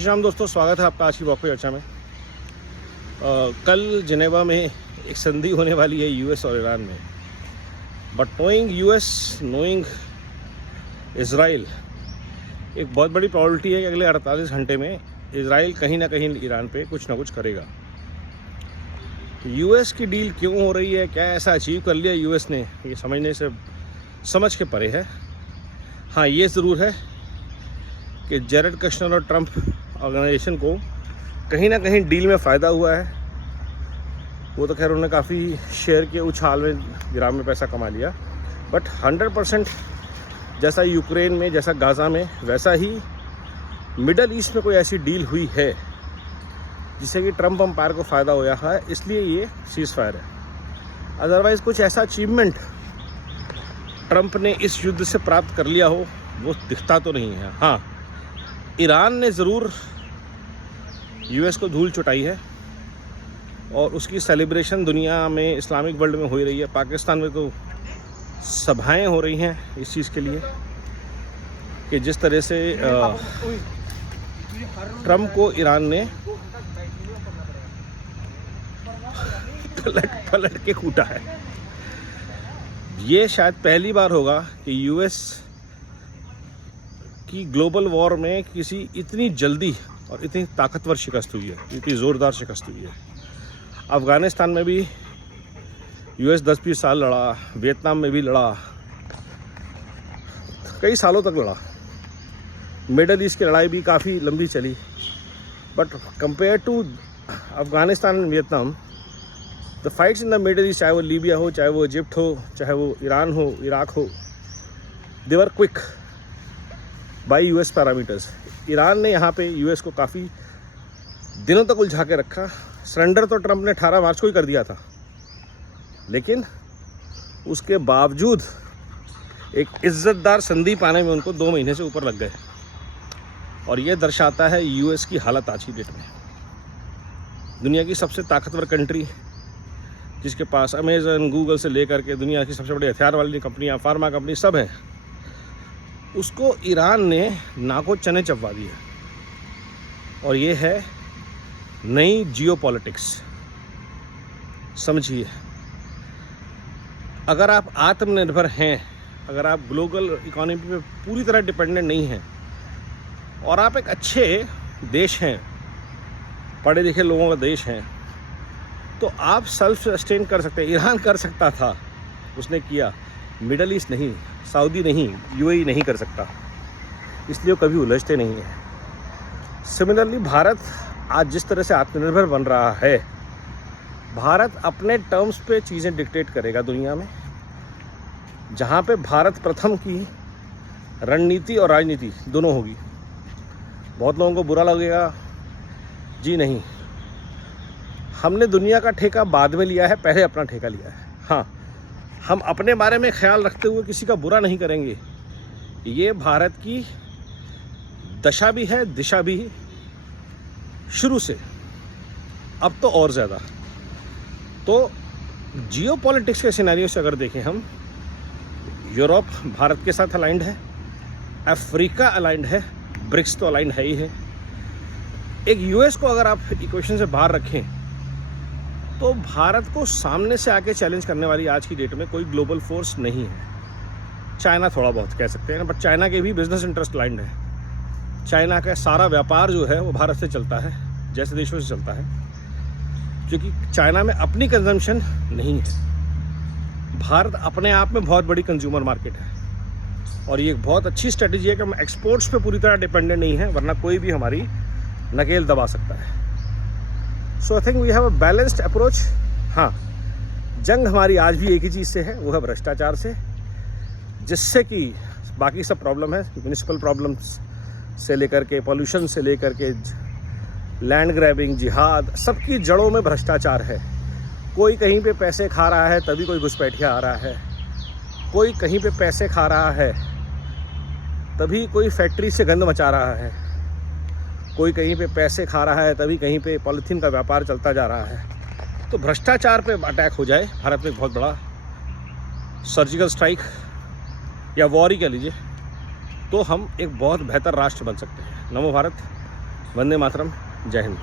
शाम दोस्तों, स्वागत है आपका आज की वॉक पे चर्चा में। कल जिनेवा में एक संधि होने वाली है यूएस और ईरान में, but knowing US, knowing Israel, एक बहुत बड़ी प्रॉबिलिटी है कि अगले 48 घंटे में इज़राइल कहीं ना कहीं ईरान पे कुछ ना कुछ करेगा। यूएस की डील क्यों हो रही है, क्या ऐसा अचीव कर लिया यूएस ने, ये समझने से समझ के परे है। हाँ, ये ज़रूर है कि जेरेड कश्नर और ट्रंप ऑर्गेनाइजेशन को कहीं ना कहीं डील में फ़ायदा हुआ है। वो तो खैर उन्होंने काफ़ी शेयर के उछाल में ग्राम में पैसा कमा लिया, बट 100% जैसा यूक्रेन में, जैसा गाज़ा में, वैसा ही मिडल ईस्ट में कोई ऐसी डील हुई है जिससे कि ट्रंप अंपायर को फ़ायदा होया है, इसलिए ये सीज़ फायर है। अदरवाइज़ कुछ ऐसा अचीवमेंट ट्रंप ने इस युद्ध से प्राप्त कर लिया हो वो दिखता तो नहीं है। हाँ, ईरान ने ज़रूर यूएस को धूल चुटाई है और उसकी सेलिब्रेशन दुनिया में, इस्लामिक वर्ल्ड में हो ही रही है। पाकिस्तान में तो सभाएं हो रही हैं इस चीज़ के लिए कि जिस तरह से ट्रंप को ईरान ने पलट के कूटा है। ये शायद पहली बार होगा कि यूएस की ग्लोबल वॉर में किसी इतनी जल्दी और इतनी ताकतवर शिकस्त हुई है, इतनी ज़ोरदार शिकस्त हुई है। अफ़गानिस्तान में भी यूएस 10-20 साल लड़ा, वियतनाम में भी लड़ा, कई सालों तक लड़ा। मिडल ईस्ट की लड़ाई भी काफ़ी लंबी चली, but compare to Afghanistan and Vietnam, the fights in the Middle East, चाहे वो लीबिया हो, चाहे वो इजिप्ट हो, चाहे वो ईरान हो, इराक हो, they were quick by US parameters. Iran ने यहाँ पे यूएस को काफ़ी दिनों तक उलझा के रखा। सरेंडर तो ट्रंप ने 18 मार्च को ही कर दिया था, लेकिन उसके बावजूद एक इज़्ज़तदार संधि पाने में उनको 2 महीने से ऊपर लग गए। और ये दर्शाता है यूएस की हालत आज की डेट में। दुनिया की सबसे ताकतवर कंट्री, जिसके पास अमेज़न, गूगल से लेकर के दुनिया की सबसे बड़ी हथियार वाली कंपनियाँ, फार्मा कंपनी सब हैं, उसको ईरान ने नाको चने चबवा दिए। और ये है नई जियोपॉलिटिक्स। समझिए, अगर आप आत्मनिर्भर हैं, अगर आप ग्लोबल इकोनॉमी पे पूरी तरह डिपेंडेंट नहीं हैं और आप एक अच्छे देश हैं, पढ़े लिखे लोगों का देश हैं, तो आप सेल्फ सस्टेन कर सकते हैं। ईरान कर सकता था, उसने किया। मिडल ईस्ट नहीं, सऊदी नहीं, यूएई नहीं कर सकता, इसलिए वो कभी उलझते नहीं हैं। सिमिलरली भारत आज जिस तरह से आत्मनिर्भर बन रहा है, भारत अपने टर्म्स पे चीज़ें डिक्टेट करेगा दुनिया में। जहाँ पे भारत प्रथम की रणनीति और राजनीति दोनों होगी। बहुत लोगों को बुरा लगेगा, जी नहीं, हमने दुनिया का ठेका बाद में लिया है, पहले अपना ठेका लिया है। हाँ, हम अपने बारे में ख्याल रखते हुए किसी का बुरा नहीं करेंगे। ये भारत की दशा भी है, दिशा भी शुरू से, अब तो और ज़्यादा। तो जियोपॉलिटिक्स के सिनेरियो से अगर देखें हम, यूरोप भारत के साथ अलाइंड है, अफ्रीका अलाइंड है, ब्रिक्स तो अलाइंड है ही है। एक यूएस को अगर आप इक्वेशन से बाहर रखें तो भारत को सामने से आके चैलेंज करने वाली आज की डेट में कोई ग्लोबल फोर्स नहीं है। चाइना थोड़ा बहुत कह सकते हैं, बट चाइना के भी बिजनेस इंटरेस्ट लाइंड है। चाइना का सारा व्यापार जो है वो भारत से चलता है, जैसे देशों से चलता है, क्योंकि चाइना में अपनी कंजम्पशन नहीं है। भारत अपने आप में बहुत बड़ी कंज्यूमर मार्केट है और ये एक बहुत अच्छी स्ट्रेटजी है कि हम एक्सपोर्ट्स पे पूरी तरह डिपेंडेंट नहीं है, वरना कोई भी हमारी नकेल दबा सकता है। So I think we have a balanced approach. हाँ, जंग हमारी आज भी एक ही चीज़ से है, वो है भ्रष्टाचार से, जिससे कि बाकी सब प्रॉब्लम है, म्यूनिसिपल प्रॉब्लम्स से लेकर के, पॉल्यूशन से लेकर के, लैंड ग्रैबिंग, जिहाद, सबकी जड़ों में भ्रष्टाचार है। कोई कहीं पे पैसे खा रहा है तभी कोई घुसपैठिया आ रहा है, कोई कहीं पे पैसे खा रहा है तभी कोई फैक्ट्री से गंद मचा रहा है, कोई कहीं पे पैसे खा रहा है तभी कहीं पे पॉलीथीन का व्यापार चलता जा रहा है। तो भ्रष्टाचार पे अटैक हो जाए, भारत में बहुत बड़ा सर्जिकल स्ट्राइक या वॉर ही कह लीजिए, तो हम एक बहुत बेहतर राष्ट्र बन सकते हैं। नमो भारत। वंदे मातरम, जय हिंद।